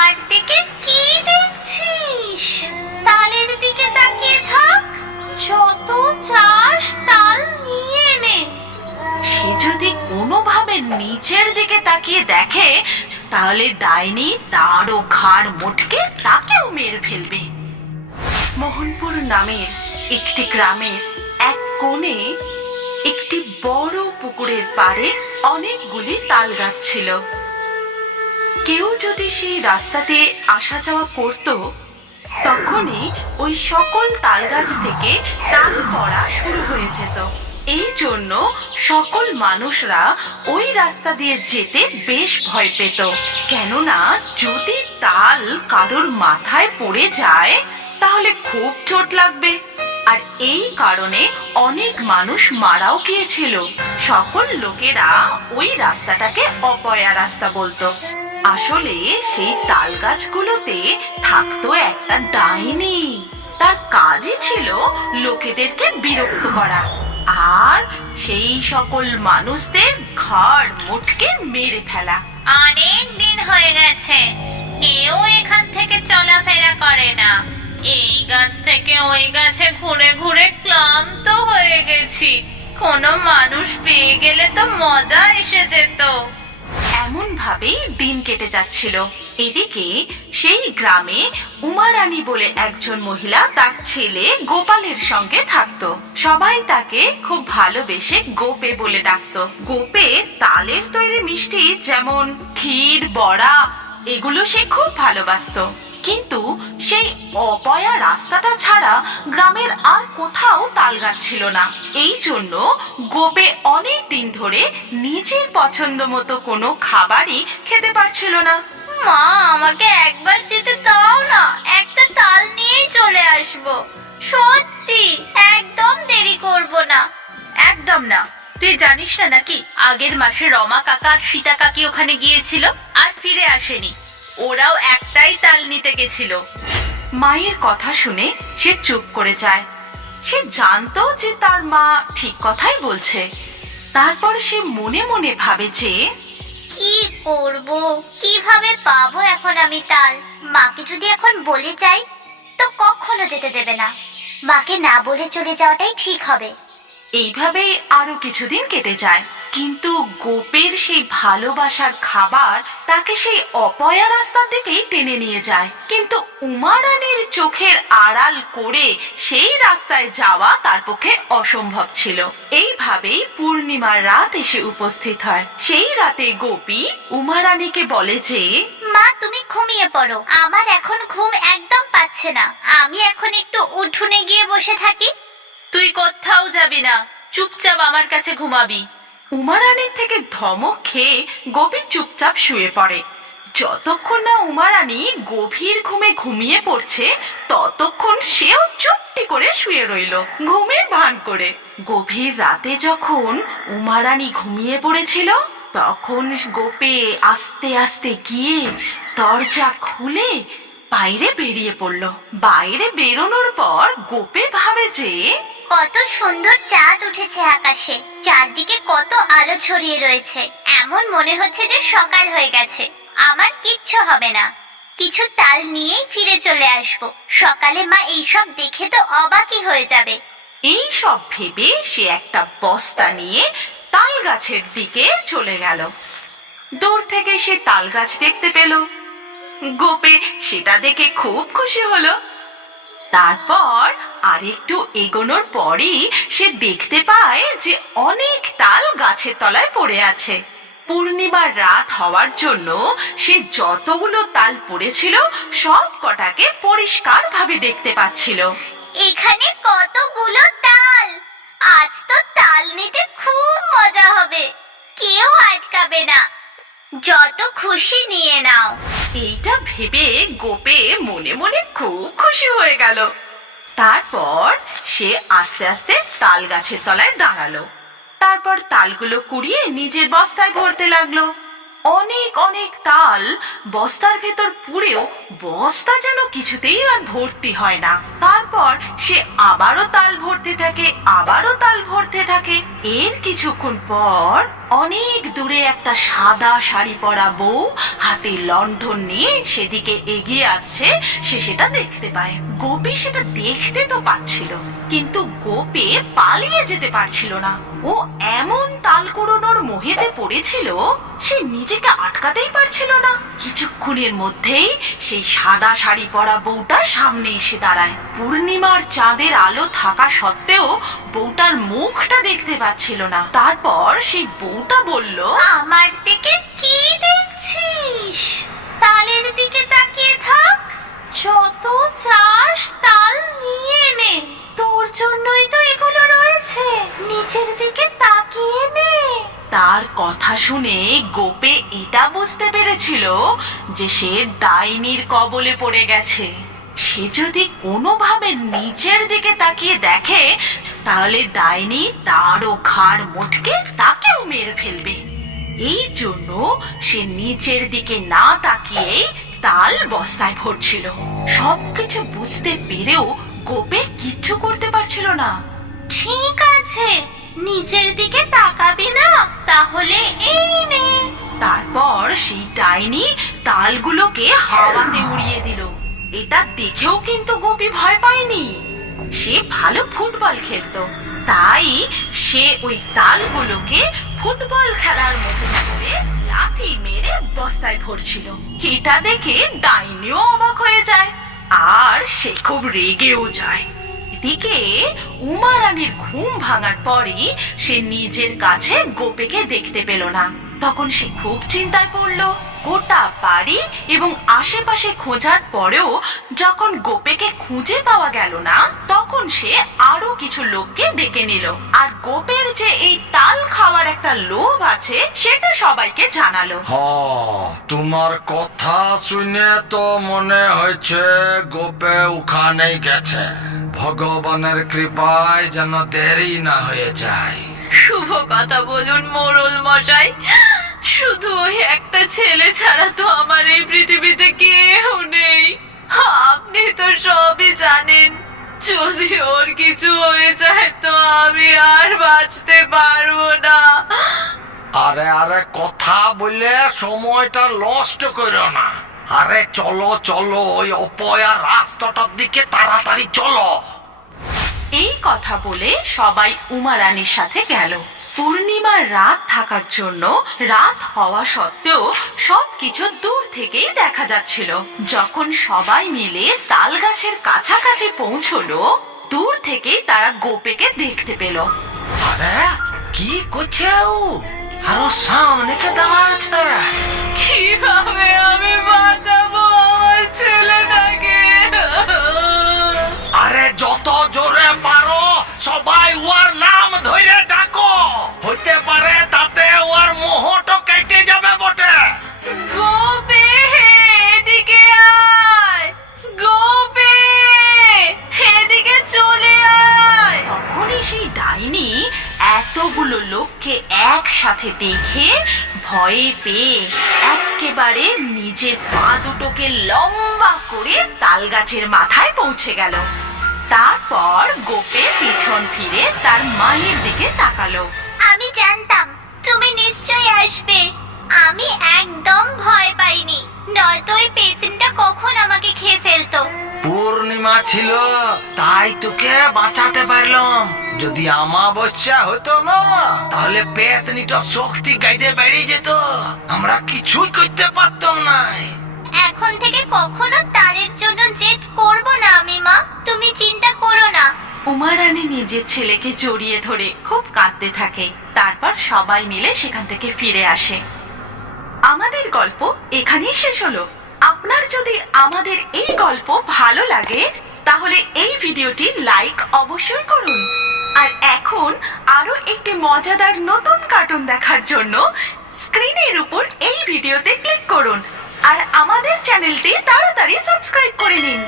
আমার দিকে কি দেখছিস? তালের দিকে তাকিয়ে থাক, যত চাস তাল নিয়ে নে। সে যদি কোনোভাবে নিচের দিকে তাকিয়ে দেখে, তাহলে ডাইনি তারও ঘাড় মোটকে তাকেও মেরে ফেলবে। মোহনপুর নামের একটি গ্রামের এক কোণে একটি বড় পুকুরের পাড়ে অনেকগুলি তাল গাছ ছিল। কেউ যদি সেই রাস্তাতে আসা যাওয়া করত, তখনই ওই সকল তাল গাছ থেকে তাল পড়া শুরু হয়ে যেত। এই জন্য সকল মানুষরা ওই রাস্তা দিয়ে যেতে বেশ ভয় পেত। কেননা যদি তাল কারোর মাথায় পড়ে যায়, তাহলে খুব চোট লাগবে। আর এই কারণে অনেক মানুষ মারাও গিয়েছিল। সকল লোকেরা ওই রাস্তাটাকে অপয়া রাস্তা বলতো। আসলে সেই তাল গাছগুলোতে থাকতো একটা ডাইনি। তার কাজই ছিল লোকেদেরকে বিরক্ত করা। আর সেই সকল মানুষদের ঘর মোটকে মেরে ফেলা। অনেক দিন হয়ে গেছে। কেউ এখান থেকে চলাফেরা করে না। এই গাছ থেকে ওই গাছে ঘুরে ঘুরে ক্লান্ত হয়ে গেছি। কোনো মানুষ পেয়ে গেলে তো মজা এসে যেত। এমন ভাবেই দিন কেটে যাচ্ছিল। এদিকে সেই গ্রামে উমারানী বলে একজন মহিলা তার ছেলে গোপালের সঙ্গে থাকতো। সবাই তাকে খুব ভালোবেসে গোপে বলে ডাকতো। গোপে তালের তৈরি মিষ্টি যেমন ক্ষীর, বড়া, এগুলো সে খুব ভালোবাসতো। কিন্তু সেই অপয়া রাস্তাটা ছাড়া গ্রামের আর কোথাও তাল গাছ ছিল না। এই জন্য গোপে অনেক দিন ধরে নিজের পছন্দ মতো কোনো খাবারই খেতে পারছিল না। মা আমাকে একবার যেতে দাও না। একটা তাল নিয়েই চলে আসব। সত্যি একদম দেরি করব না। একদম না। তুই জানিস না নাকি আগের মাসে রমা কাকা আর সীতা কাকি ওখানে গিয়েছিল আর ফিরে আসেনি। ওরাও একটাই তাল নিতে গেছিল। মায়ের কথা শুনে সে চুপ করে যায়। সে জানতো যে তার মা ঠিক কথাই বলছে। তারপর সে মনে মনে ভাবে যে কি করব? কীভাবে পাবো এখন আমি তাল? মাকে যদি এখন বলে যাই তো কখনো যেতে দেবে না। মাকে না বলে চলে যাওয়াটাই ঠিক হবে। এইভাবেই আরও কিছুদিন কেটে যায়। কিন্তু গোপের সেই ভালোবাসার খাবার তাকে সেই অপয়া রাস্তা থেকেই টেনে নিয়ে যায়। কিন্তু উমারানীর চোখের আড়াল করে সেই রাস্তায় যাওয়া তার পক্ষে অসম্ভব ছিল। এইভাবেই পূর্ণিমার রাত এসে উপস্থিত হয়। সেই রাতে গোপী উমারানীকে বলে যে মা তুমি ঘুমিয়ে পড়ো। আমার এখন ঘুম একদম পাচ্ছে না। আমি এখন একটু উঠুনে গিয়ে বসে থাকি। তুই কোথাও যাবি না। চুপচাপ আমার কাছে ঘুমাবি। উমারানীর থেকে ধমক খেয়ে গোপী চুপচাপ শুয়ে পড়ে। যতক্ষণ না উমারানী গভীর ঘুমে ঘুমিয়ে পড়ছে, ততক্ষণ সেও চুপটি করে শুয়ে রইল, ঘুমের ভান করে। গভীর রাতে যখন উমারানী ঘুমিয়ে পড়েছিল, তখন গোপে আস্তে আস্তে গিয়ে দরজা খুলে বাইরে বেরিয়ে পড়ল। বাইরে বেরোনোর পর গোপে ভাবে যে, কত সুন্দর চাঁদ উঠেছে আকাশে। চারদিকে কত আলো ছড়িয়ে রয়েছে। এমন মনে হচ্ছে যে সকাল হয়ে গেছে। আমার কিচ্ছু হবে না। কিছু তাল নিয়েই ফিরে চলে আসব। সকালে মা এইসব দেখে তো অবাকই হয়ে যাবে। এই সব ভেবে সে একটা বস্তা নিয়ে তাল গাছের দিকে চলে গেল। দূর থেকে সে তাল গাছ দেখতে পেল। গোপে সেটা দেখে খুব খুশি হলো। তারপর আরেকটু এগোনোর পরই সে দেখতে পায় যে অনেক তাল গাছের তলায় পড়ে আছে। পূর্ণিমার রাত হওয়ার জন্য সে যতগুলো তাল পড়েছিল সব কটাকে পরিষ্কার ভাবে দেখতে পাচ্ছিল। এখানে কতগুলো তাল? আজ তো তাল নিতে খুব মজা হবে। কেউ আটকাবে না। যত খুশি নিয়ে নাও। এইটা ভেবে গোপে মনে মনে খুব খুশি হয়ে গেল। তারপর সে আস্তে আস্তে তাল গাছের তলায় দাঁড়াল। তারপর তালগুলো কুড়িয়ে নিজের বস্তায় ভরতে লাগল। অনেক অনেক তাল বস্তার ভেতর পুড়েও বস্তা যেন কিছুতেই আর ভর্তি হয় না। তারপর সে আবারও তাল ভরতে থাকে, আবারও তাল ভরতে থাকে। এর কিছুক্ষণ পর অনেক দূরে একটা সাদা শাড়ি পরা বউ হাতে লণ্ঠন নিয়ে সেদিকে এগিয়ে আসছে, সে সেটা দেখতে পায়। গোপী সেটা দেখতে তো পাচ্ছিল। কিন্তু গোপে পালিয়ে যেতে পারছিল না। ও এমন তাল কুড়োনোর মোহেতে পড়েছিল, সে নিজেকে আটকাতেই পারছিল না। কিছুক্ষণের মধ্যেই সেই সাদা শাড়ি পরা বউটা সামনে এসে দাঁড়ায়। পূর্ণিমার চাঁদের আলো থাকা সত্ত্বেও বউটার মুখটা দেখতে পাচ্ছিল না। তারপর সেই বউটা বলল, আমার দিকে কি দেখছিস? তালের দিকে তাকিয়ে থাক। যত চাস তাল নিয়ে নে। তোর জন্যই তো এগুলো রয়েছে। নিচের দিকে তাকিয়ে নে। তার কথা শুনে গোপে এটা বুঝতে পেরেছিল যে সে ডাইনির কবলে পড়ে গেছে। সে যদি কোনোভাবে নিচের দিকে তাকিয়ে দেখে, তাহলে ডাইনি তারও ঘাড় মোটকে তাকেও মেরে ফেলবে। এই জন্য সে নিচের দিকে না তাকিয়েই তাল বস্তায় ভরছিল। সবকিছু বুঝতে পেরেও গোপে কিচ্ছু করতে পারছিল না। ঠিক আছে, নিচের দিকে তাকাবি না, তাহলে এই নে। তারপর সেই ডাইনি তালগুলোকে হাওয়াতে উড়িয়ে দিল। এটা দেখেও কিন্তু গোপি ভয় পায়নি। সে ভালো ফুটবল খেলতো। তাই সে ওই তালগুলোকে ফুটবল খেলার মতো করে লাথি মেরে বস্তায় ভরছিল। এটা দেখে ডাইনিও অবাক হয়ে যায়। আর সে খুব রেগেও যায়। এদিকে উমারানীর ঘুম ভাঙার পরই সে নিজের কাছে গোপেকে দেখতে পেল না। তখন সে খুব চিন্তায় পড়ল। গোটা বাড়ি এবং আশেপাশে খোঁজার পরেও যখন গোপেকে খুঁজে পাওয়া গেল না তখন সে আরও কিছু লোককে ডেকে নিল। আর গোপের যে এই তাল খাওয়ার একটা লোভ আছে সেটা সবাইকে জানালো। হ তোমার কথা শুনে তো মনে হয়েছে গোপে ওখানেই গেছে। ভগবানের কৃপায় যেন দেরি না হয়ে যায়। শুভ কথা বলুন মোরল মশাই। শুধু ওই একটা ছেলে ছাড়া তো আমার এই পৃথিবীতে কেউ নেই। আপনি তো সবই জানেন। যদি ওর কিছু হয়ে যায় তো আমি আর বাঁচতে পারব না। আরে আরে কথা বলে সময়টা নষ্ট করো না। আরে চলো চলো ওই অপয়া রাস্তাটার দিকে তাড়াতাড়ি চলো। এই কথা বলে সবাই উমারানির সাথে গেল। পূর্ণিমার রাত থাকার জন্য রাত হওয়া সত্ত্বেও সবকিছু দূর থেকেই দেখা যাচ্ছিল। যখন সবাই মিলে তাল গাছের কাছাকাছি পৌঁছলো দূর থেকেই তারা গোপেকে দেখতে পেল। আরে কি করছে ও? আরও সামনে কে দাঁড়া আছে? কীভাবে আমি বাঁচাবো আমার ছেলেটাকে? ডাইনি এতগুলো লোককে একসাথে দেখে ভয়ে পেয়ে একেবারে নিজের পা দুটোকে লম্বা করে তাল গাছের মাথায় পৌঁছে গেল। তারপর গোপে পিছন ফিরে তার মায়ের দিকে তাকালো। আমি জানতাম পূর্ণিমা ছিল তাই তোকে বাঁচাতে পারলাম। যদি আমাবস্যা হতো না তাহলে পেতনিটা শক্তি গাইডে বেরিয়ে যেত। আমরা কিছুই করতে পারতাম না এখন থেকে কখনো তাদের জন্য জেদ করব না আমি মা। তুমি চিন্তা করো না। উমা রানী নিজের ছেলেকে জড়িয়ে ধরে খুব কাঁদতে থাকে। তারপর সবাই মিলে সেখান থেকে ফিরে আসে। আমাদের গল্প এখানেই শেষ হলো। আপনার যদি আমাদের এই গল্প ভালো লাগে, তাহলে এই ভিডিওটি লাইক অবশ্যই করুন। আর এখন আরও একটি মজাদার নতুন কার্টুন দেখার জন্য স্ক্রিনের উপর এই ভিডিওতে ক্লিক করুন। আর আমাদের চ্যানেলটি তাড়াতাড়ি সাবস্ক্রাইব করে নিন।